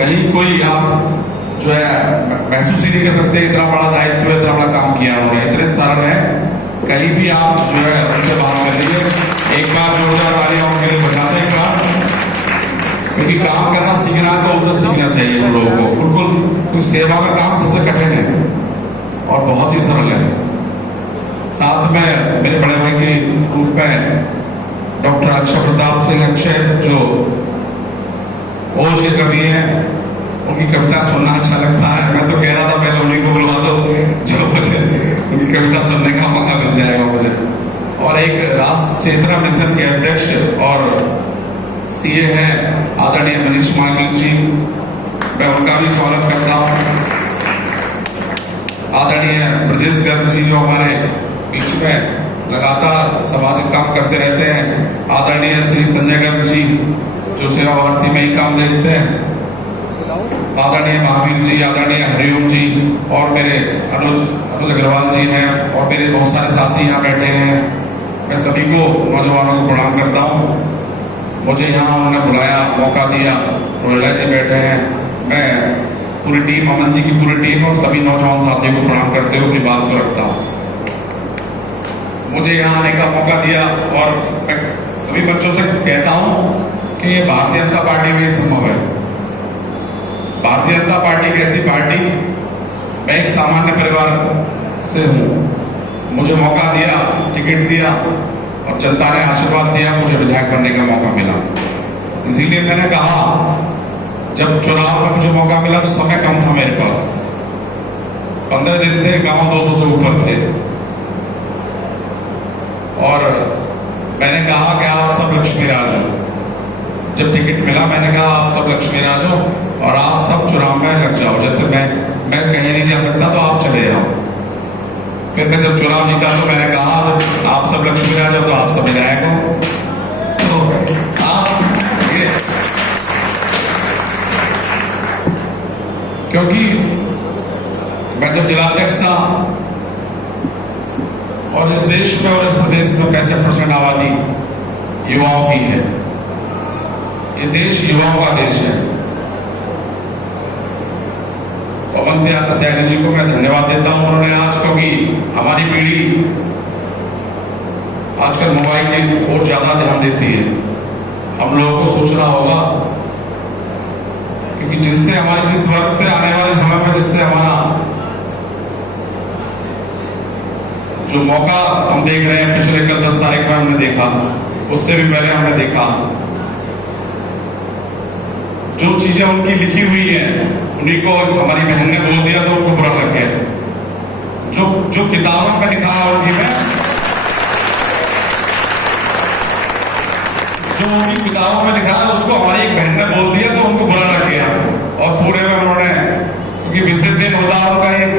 कहीं कोई आप जो है महसूस ही नहीं कर सकते इतना बड़ा दायित्व, इतना बड़ा काम किया उन्होंने, इतने सरल है, कहीं भी आप जो है उनसे बात कर लीजिए। एक बार जोरदार तालियां उनके लिए बजाते हैं काम, क्योंकि काम करना सीखना है तो उनसे सीखना चाहिए उन लोगों को। बिल्कुल, क्योंकि सेवा का काम सबसे कठिन है और बहुत ही सरल है। साथ में मेरे बड़े भाई के रूप में डॉक्टर अक्षय प्रताप सिंह अक्षय, जो ओज के कवि हैं, उनकी कविता सुनना अच्छा लगता है। मैं तो कह रहा था पहले उन्हीं को बुलवा दो, जो मुझे उनकी कविता सुनने का मौका मिल जाएगा मुझे। और एक राष्ट्र चेतना मिशन के अध्यक्ष और सीए हैं आदरणीय मनीष मांगल जी, मैं उनका भी स्वागत करता हूँ। आदरणीय ब्रजेश गर्ग जी, जो हमारे बीच में लगातार सामाजिक काम करते रहते हैं। आदरणीय श्री संजय गर्ग जी, जो सेवा भारती में ही काम देखते हैं। आदरणीय महावीर जी, आदरणीय हरिओम जी, और मेरे अनुज अग्रवाल जी हैं, और मेरे बहुत सारे साथी यहाँ बैठे हैं। मैं सभी को, नौजवानों को प्रणाम करता हूँ। मुझे यहाँ उन्होंने बुलाया, मौका दिया, रोहिला जी बैठे हैं। मैं पूरी टीम, अमन जी की पूरी टीम और सभी नौजवान साथियों को प्रणाम करते हुए अपनी बात को रखता हूँ। मुझे यहाँ आने का मौका दिया, और मैं सभी बच्चों से कहता हूँ कि ये भारतीय जनता पार्टी में संभव है। भारतीय जनता पार्टी एक ऐसी पार्टी, मैं एक सामान्य परिवार से हूँ, मुझे मौका दिया, टिकट दिया और जनता ने आशीर्वाद दिया, मुझे विधायक बनने का मौका मिला। इसीलिए मैंने कहा, जब चुनाव में मुझे मौका मिला तो समय कम था मेरे पास, 15 दिन थे, गांव 200 से ऊपर थे, और मैंने कहा कि आप सब लक्ष्मी राज हो। जब टिकट मिला मैंने कहा आप सब लक्ष्मी राज हो और आप सब चुनाव में लग जाओ, जैसे मैं कहीं नहीं जा सकता तो आप चले जाओ। फिर मैं जब चुनाव जीता तो मैंने कहा आप सब लक्ष्मी राज हो तो आप सब विधायक हो। तो आप क्योंकि मैं जब जिलाध्यक्ष था, और इस देश में और इस प्रदेश में 65% आबादी युवाओं की है। ये देश युवाओं का देश है। पवन त्यागी जी को मैं धन्यवाद देता हूं, उन्होंने आज, क्योंकि हमारी पीढ़ी आजकल मोबाइल की ओर ज्यादा ध्यान देती है। हम लोगों को सोचना होगा, क्योंकि जिनसे हमारे, जिस वर्ग से आने वाले समय में जिससे हमारा जो मौका हम देख रहे हैं, पिछले कल 10 तारीख में हमने देखा, उससे भी पहले हमने देखा, जो चीजें उनकी लिखी हुई हैं, उन्हीं को हमारी बहन ने बोल दिया तो उनको बुरा लग गया। जो किताबों में लिखा है उनकी में, जो उनकी किताबों में लिखा है उसको हमारी एक बहन ने बोल दिया तो उनको बुरा लग गया। और पूरे में उन्होंने, क्योंकि विशेष दिन होता है उनका, एक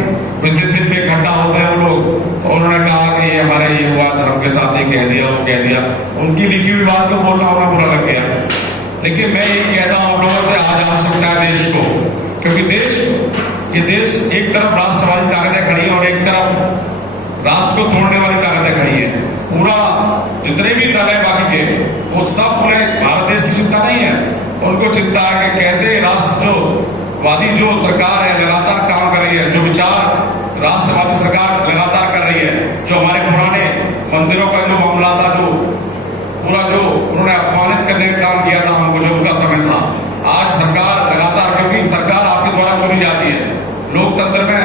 विशेष दिन पे इकट्ठा होते हैं वो लोग, तो उन्होंने कहा कि ये हमारे ये हुआ, धर्म के साथ ये कह दिया, वो कह दिया। उनकी लिखी हुई बात को बोलना उन्हें बुरा लग गया। लेकिन मैं ये कहता हूं आप लोगों से, आज आवश्यकता है देश को, क्योंकि ये देश एक तरफ राष्ट्रवादी ताकतें खड़ी है और एक तरफ राष्ट्र को तोड़ने वाली ताकतें खड़ी है। पूरा जितने भी दल है बाकी के, वो सब, उन्हें भारत देश की चिंता नहीं है। उनको चिंता है कि कैसे राष्ट्रवादी जो सरकार है लगातार काम कर रही है, जो विचार राष्ट्रवादी सरकार लगातार कर रही है, जो हमारे पुराने मंदिरों का जो मामला था, जो पूरा जो उन्होंने अपमानित करने का काम किया था हमको, जो उनका समय था, आज सरकार लगातार, क्योंकि सरकार आपके द्वारा चुनी जाती है, लोकतंत्र में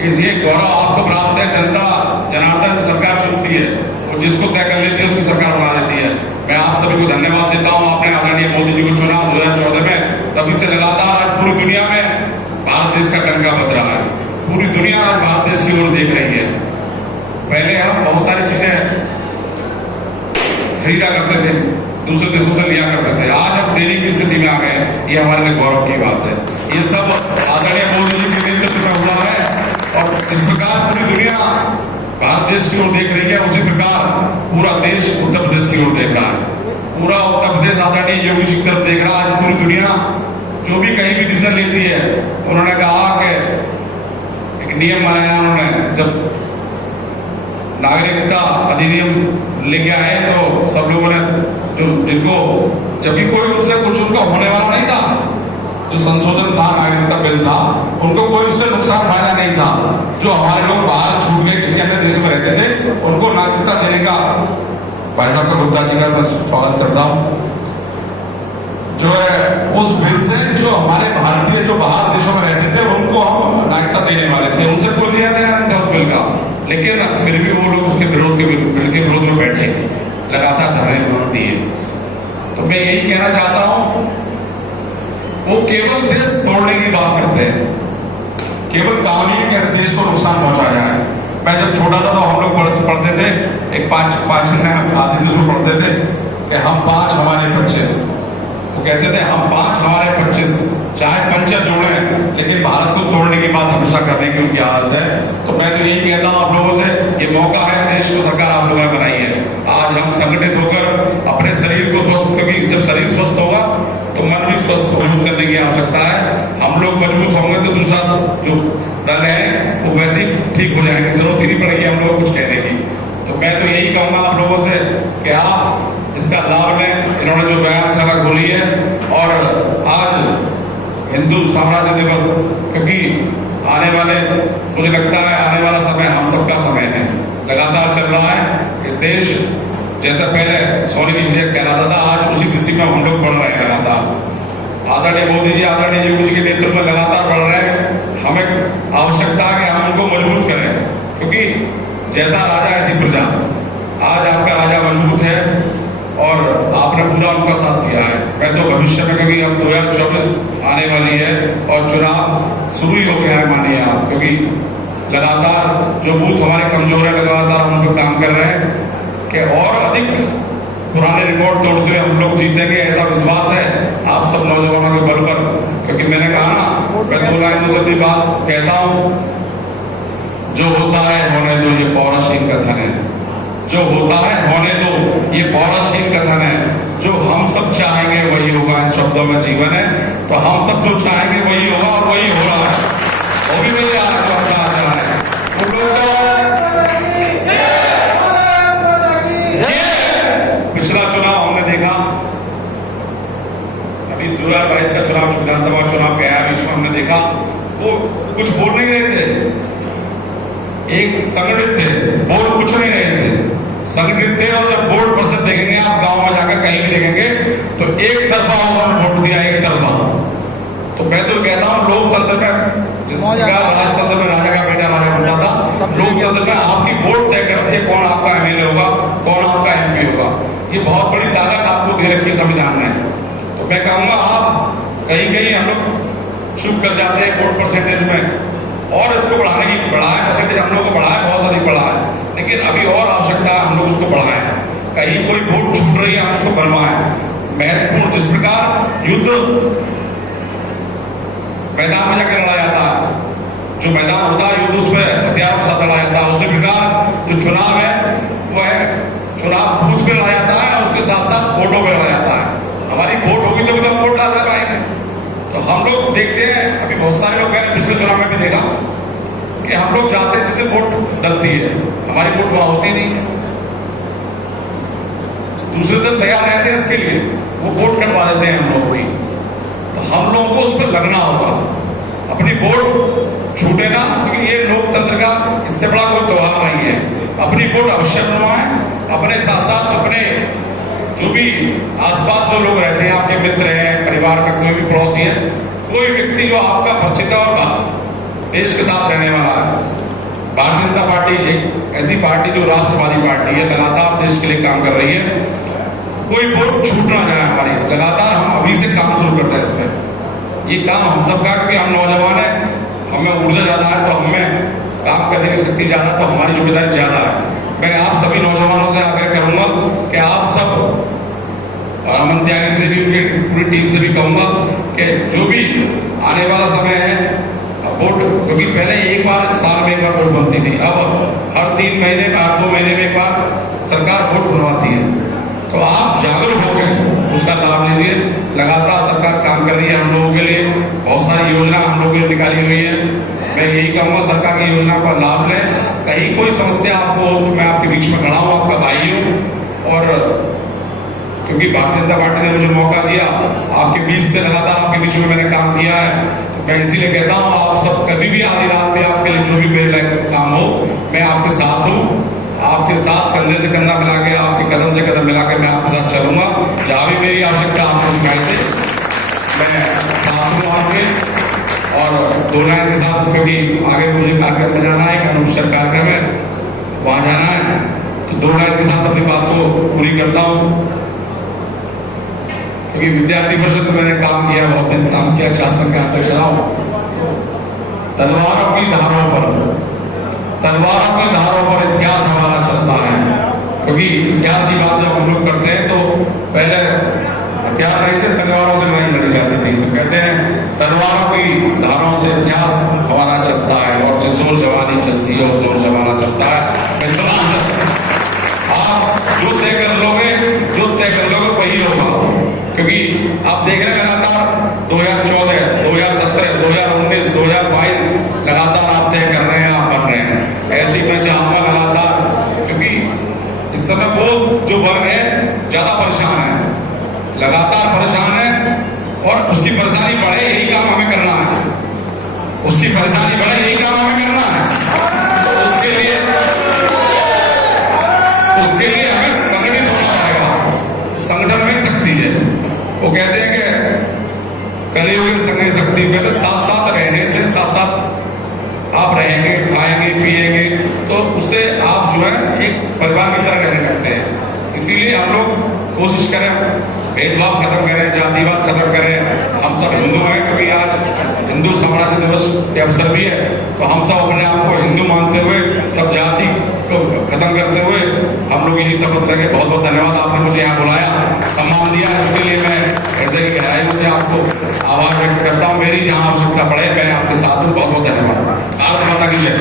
ये गौरव आपको प्राप्त है, जनता जनार्दन सरकार चुनती है, वो जिसको तय कर लेती है उसकी सरकार बना देती है। मैं आप सभी को धन्यवाद देता हूँ, आपने आदरणीय मोदी जी को चुना 2014 में, तभी से लगातार आज पूरी दुनिया में भारत देश का डंका बज रहा है। पूरी दुनिया आज भारत देश की ओर देख रही है। पहले हम बहुत सारी चीजें खरीदा करते थे, दूसरे देशों से लिया करते थे, आज हम देने की स्थिति में आ गए, ये हमारे लिए गौरव की बात है। ये सब आदरणीय मोदी जी के नेतृत्व में हुआ है, और जिस प्रकार पूरी दुनिया भारत देश की ओर देख रही है, उसी प्रकार पूरा देश उत्तर प्रदेश की ओर देख रहा है। पूरा उत्तर प्रदेश आदरणीय योगी जी की तरफ देख रहा है। आज पूरी दुनिया जो भी कहीं भी डिसीजन लेती है, उन्होंने कहा कि एक नियम बनाया उन्होंने, जब नागरिकता अधिनियम लेके आए तो सब लोगों ने, जो जिनको, जब भी कोई उनसे कुछ उनको होने वाला नहीं था, जो संशोधन था, नागरिकता बिल था, उनको कोई उससे नुकसान फायदा नहीं था। जो हमारे लोग बाहर छूट गए, किसी अन्य देश में रहते थे, उनको नागरिकता देने का भाई साहब का गुप्ता जी का मैं स्वागत करता हूँ। जो है उस बिल से जो हमारे भारतीय जो बाहर देशों में रहते थे उनको हम नागरिकता देने वाले थे, उनसे कोई लेना देना नहीं था उस बिल का। लेकिन फिर भी वो लोग उसके बिल के विरोध में बैठे, लगातार धरने दिए। तो मैं यही कहना चाहता हूं, वो केवल देश तोड़ने की बात करते हैं, केवल कहानी है कैसे देश को नुकसान पहुंचाया जाए। मैं जब छोटा था तो हम लोग पढ़ते थे, एक पांच आधे दूसरे पढ़ते थे कि हम 5 हमारे 25। वो कहते थे हम 5 हमारे 25, चाहे पंचर जोड़े, लेकिन भारत को तोड़ने की बात हमेशा करने की उनकी आदत है। तो मैं तो यही कहता हूँ आप लोगों से, ये मौका है, देश को सरकार आप लोगों ने बनाई है। आज हम संगठित होकर अपने शरीर को स्वस्थ, क्योंकि जब शरीर स्वस्थ होगा तो मन भी स्वस्थ मजबूत करने की आवश्यकता है। हम लोग मजबूत होंगे तो दूसरा जो दल है वो वैसे ही ठीक हो जाएंगे, जरूरत ही नहीं पड़ेगी हम लोग कुछ कहने की। तो मैं तो यही कहूंगा आप लोगों से कि आप इसका लाभ लें। इन्होंने जो व्यायामशाला खोली है, और आज हिंदू साम्राज्य दिवस, क्योंकि आने वाले, मुझे लगता है आने वाला समय हम सबका समय है, लगातार चल रहा है कि देश जैसा पहले सोनी इंडिया कहलाता था, आज उसी दिशा में हम लोग बढ़ रहे हैं लगातार। आदरणीय मोदी जी, आदरणीय योगी जी के नेतृत्व में लगातार बढ़ रहे हैं। हमें आवश्यकता है कि हम उनको मजबूत करें, क्योंकि जैसा राजा ऐसी प्रजा। आज आपका राजा मजबूत है और आपने पूरा उनका साथ दिया है। मैं तो भविष्य में, क्योंकि अब 2024 आने वाली है और चुनाव शुरू ही हो गया है, मानिए आप, क्योंकि लगातार जो बूथ हमारे कमजोर है, लगातार हम उन पर काम कर रहे हैं कि और अधिक पुराने रिकॉर्ड तोड़ते हुए हम लोग जीतेंगे, ऐसा विश्वास है आप सब नौजवानों के बल पर। क्योंकि मैंने कहा ना, मैं 2 लाइन में अपनी बात कहता हूं, जो होता है होने दो, ये पौरुषहीन कथन है। जो होता है होने दो, ये पौरुषहीन कथन है। जो हम सब चाहेंगे वही होगा, इन शब्दों में जीवन है। तो हम सब जो चाहेंगे वही होगा और वही हो रहा है। वो भी मेरे आज का आचार है। पिछला चुनाव हमने देखा, अभी 2022 का चुनाव, विधानसभा चुनाव गया बीच में, हमने देखा वो कुछ बोल नहीं रहे थे, एक संगठित थे, बोल कुछ नहीं रहे थे, संगठित थे। और जब वोट प्रतिशत देखेंगे आप गांव में जाकर कहीं भी देखेंगे तो एक तरफा उन्होंने वोट दिया, एक तरफा। तो मैं तो कहता हूँ लोकतंत्र में, राजतंत्र में राजा का बेटा राजा बनता था, लोकतंत्र में आपकी वोट तय करती है कौन आपका एमएलए होगा, कौन आपका एमपी होगा। ये बहुत बड़ी ताकत आपको दे रखी है संविधान ने। तो मैं कहूंगा आप कहीं हम लोग चुप कर जाते हैं वोट परसेंटेज में, और इसको बढ़ाने की परसेंटेज हम लोग को बढ़ाए, बहुत अधिक बढ़ा है, लेकिन अभी और आवश्यकता है हम लोग उसको बढ़ाएं। कहीं कोई वोट छूट रही है हम उसको बनवाएं। महत्वपूर्ण, जिस प्रकार युद्ध मैदान में जाकर लड़ा जाता है, जो मैदान होता है युद्ध उसमें हथियारों के साथ लड़ा जाता है, उसी प्रकार जो चुनाव है वह चुनाव बूथ पे लड़ा जाता है और उसके साथ साथ वोटों पे लड़ा जाता है। हमारी वोट होगी तो हम वोट डाल पाएंगे। तो हम लोग देखते हैं, अभी बहुत सारे लोग मैंने पिछले चुनाव में भी देखा कि हम लोग जाते हैं जिससे वोट डलती है, हमारी वोट वहां होती नहीं है। दूसरे दल तैयार रहते हैं इसके लिए, वो वोट कटवा देते हैं हम लोगों की। तो हम लोगों को उस पर लगना होगा, अपनी वोट छूटे ना, क्योंकि ये लोकतंत्र का इससे बड़ा कोई त्योहार नहीं है। अपनी वोट अवश्य बनवाएं, अपने साथ साथ अपने जो भी आसपास जो लोग रहते हैं, आपके मित्र हैं, परिवार का कोई भी पड़ोसी है, कोई व्यक्ति जो आपका परिचित और देश के साथ रहने वाला है। भारतीय जनता पार्टी एक ऐसी पार्टी जो राष्ट्रवादी पार्टी है, लगातार देश के लिए काम कर रही है। कोई वोट छूट ना जाए हमारी, लगातार हम अभी से काम शुरू करते हैं इस पर। ये काम हम सबका, क्योंकि हम नौजवान है, हमें ऊर्जा ज्यादा है, तो हमें काम करने की शक्ति ज्यादा, तो हमारी जिम्मेदारी ज्यादा है। मैं आप सभी नौजवानों से आग्रह करूंगा कि आप सब, अमन त्यागी से भी, उनकी पूरी टीम से भी कहूंगा कि जो भी आने वाला समय है वोट, क्योंकि पहले एक बार साल में एक बार वोट बनती थी, अब हर 3 महीने में, हर 2 महीने में एक बार सरकार वोट बनवाती है। तो आप जागरूक होकर उसका लाभ लीजिए। लगातार सरकार काम कर रही है हम लोगों के लिए, बहुत सारी योजना हम लोगों ने निकाली हुई है। मैं यही कहूंगा सरकार की योजना का लाभ लें। कहीं कोई समस्या आपको हो तो मैं आपके बीच में खड़ा हूं, आपका भाई हूं। और क्योंकि भारतीय जनता पार्टी ने मुझे मौका दिया, आपके बीच से लगातार आपके बीच में मैंने काम किया है। मैं इसीलिए कहता हूँ आप सब कभी भी आधी रात में आपके लिए जो भी मेरे काम हो, मैं आपके साथ हूँ। आपके साथ कंधे से कंधा मिला के, आपके कदम से कदम मिला के मैं आपके साथ चलूंगा। जहाँ भी मेरी आवश्यकता आपको दिखाई दे मैं साथ हूँ आपके। और 2 लाइन के साथ, क्योंकि आगे मुझे कार्यक्रम में जाना है, एक अनुष्ठान कार्यक्रम है, वहां जाना है, तो 2 लाइन के साथ अपनी बात को पूरी करता हूँ। क्योंकि विद्यार्थी परिषद में मैंने काम किया, बहुत दिन काम किया, शासन का अध्यक्ष रहा हूं। तलवारों की धारों पर इतिहास हमारा चलता है। क्योंकि इतिहास की बात जब हम लोग करते हैं तो पहले हथियार नहीं थे, तलवारों से लड़ाई लड़ी जाती थी। तो कहते हैं तलवारों की धारों से इतिहास हमारा चलता है, और जिस जोर जवानी चलती है उस जोर जमाना चलता है। आप जो तय कर लोगे वही होगा। क्योंकि आप देख रहे हैं लगातार 2014, 2017, 2019, 2022 लगातार आप तय कर रहे हैं, आप बन रहे हैं। ऐसे ही मैं चाहूंगा लगातार, क्योंकि इस समय वो जो वर्ग है ज्यादा परेशान है, लगातार परेशान है, और उसकी परेशानी बढ़े यही काम हमें करना है। उसकी परेशानी बढ़े यही काम हमें करना है। तो उसके लिए हमें संगठित होना पड़ेगा। संगठन में शक्ति है। वो कहते हैं कि कलियुग संगे शक्ति, कहते साथ साथ रहने से, साथ साथ आप रहेंगे, खाएंगे, पिएंगे, तो उससे आप जो है एक परिवार की तरह रहने लगते हैं। इसीलिए हम लोग कोशिश करें, भेदभाव खत्म करें, जातिवाद खत्म करें। हम सब हिंदू हैं, क्योंकि आज हिंदू साम्राज्य दिवस के अवसर भी है, तो हम सब अपने आप को हिंदू मानते हुए, सब जाति को खत्म करते हुए हम लोग यही शपथ लेंगे। बहुत बहुत धन्यवाद, आपने मुझे यहाँ बुलाया, सम्मान दिया, उसके लिए मैं हृदय की गहराइयों से आपको आभार व्यक्त करता हूँ। मेरी जहाँ आवश्यकता पड़े मैं आपके साथ हूँ। बहुत बहुत धन्यवाद। भारत माता की जय।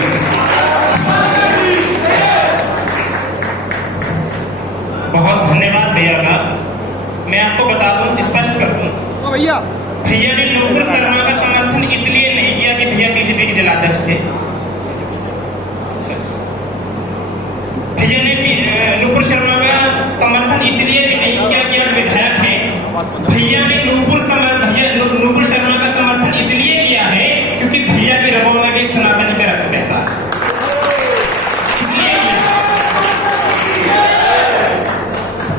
बहुत धन्यवाद भैया का। मैं आपको बता दूं, स्पष्ट कर दूं, भैया ने नुपुर शर्मा का समर्थन इसलिए नहीं किया कि भैया बीजेपी के जिलाध्यक्ष थे। भैया ने नुपुर शर्मा का समर्थन इसलिए भी नहीं किया कि आज विधायक हैं। भैया ने नुपुर शर्मा का समर्थन इसलिए किया है क्योंकि भैया की रगों में भी एक सनातनी का रक्त बहता है, इसलिए किया।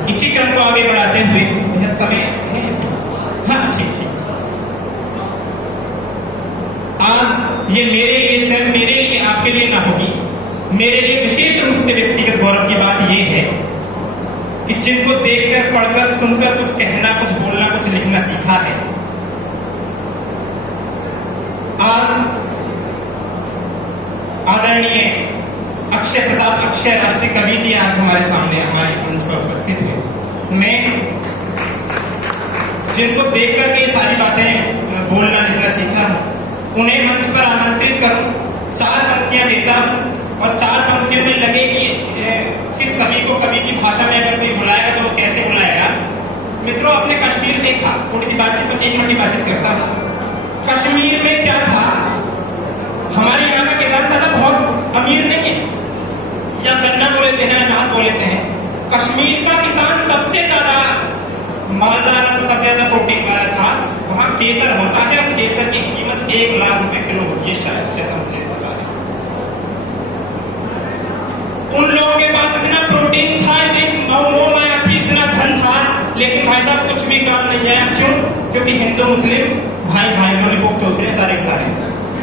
इसी क्रम को आगे बढ़ाते हुए यह समय है, हाँ ठीक, आज ये मेरे लिए, सिर्फ मेरे लिए, आपके लिए ना होगी, मेरे लिए विशेष रूप से व्यक्तिगत गौरव की बात यह है कि जिनको देखकर, पढ़कर, सुनकर कुछ कहना, कुछ बोलना, कुछ लिखना सीखा है, आज आदरणीय अक्षय प्रताप, अक्षय राष्ट्रीय कवि जी आज हमारे सामने, हमारे मंच पर उपस्थित है। मैं जिनको देखकर के सारी बातें बोलना, लिखना सीखा हूं, उन्हें मंच पर आमंत्रित करूं, 4 पंक्तियां देता हूं, और 4 पंक्तियों में लगे कि किस कवि को कवि की भाषा में अगर कोई बुलाएगा तो वो कैसे बुलाएगा। मित्रों, आपने कश्मीर देखा, थोड़ी सी बातचीत, बस 1 मिनट की बातचीत करता हूं। कश्मीर में क्या था, हमारे यहाँ का किसान दादा बहुत अमीर नहीं है, या गन्ना बोलते हैं, अनाज बोलते हैं। कश्मीर का किसान सबसे ज्यादा मालदार, सबसे ज्यादा प्रोटीन वाला था। वहां केसर होता है, और केसर की कीमत 1 लाख रुपए किलो होती है शायद, जैसा मुझे पता है। उन लोगों के पास इतना प्रोटीन था, इतना धन था, लेकिन भाई साहब कुछ भी काम नहीं आया। क्यों? क्योंकि हिंदू मुस्लिम भाई लोग चौस रहे सारे के सारे।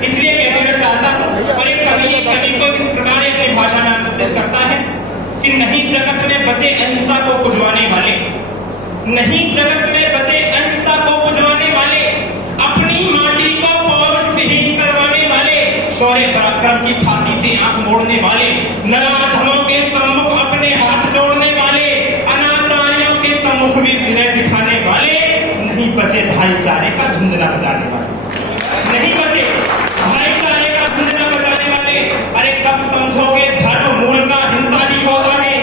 इसलिए कहना चाहता हूँ, और एक कवि को किस प्रकार अपनी भाषा में आमंत्रित करता है कि नहीं जगत में बचे अहिंसा को पुजवाने वाले, नहीं जगत में बचे अहिंसा को पुजवाने वाले, अपनी माटी को पौरुष विहीन करवाने वाले, शौर्य पराक्रम की थाती से आंख मोड़ने वाले, नराधमों के सम्मुख अपने हाथ जोड़ने वाले, अनाचारियों के सम्मुख भी विनय दिखाने वाले, नहीं बचे भाईचारे का झुंझुना बजाने वाले, नहीं बचे भाईचारे का झुंझुना बजाने वाले। अरे कब समझोगे धर्म मूल का हिंसा नहीं होता है,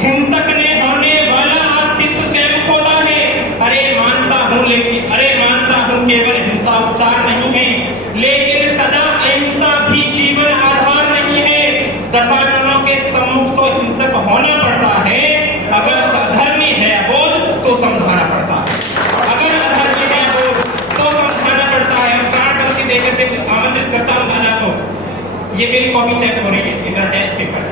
हिंसक ने होने वाला अस्तित्व स्वयं खोता है। अरे मानता हूं केवल हिंसा उपचार नहीं है, लेकिन सदा अहिंसा भी जीवन आधार नहीं है। दशाननों के सम्मुख तो हिंसक होना पड़ता है। अगर अधर्मी है बोध तो ये मेरी कॉपी चेक हो रही है, इधर टेस्ट पेपर है।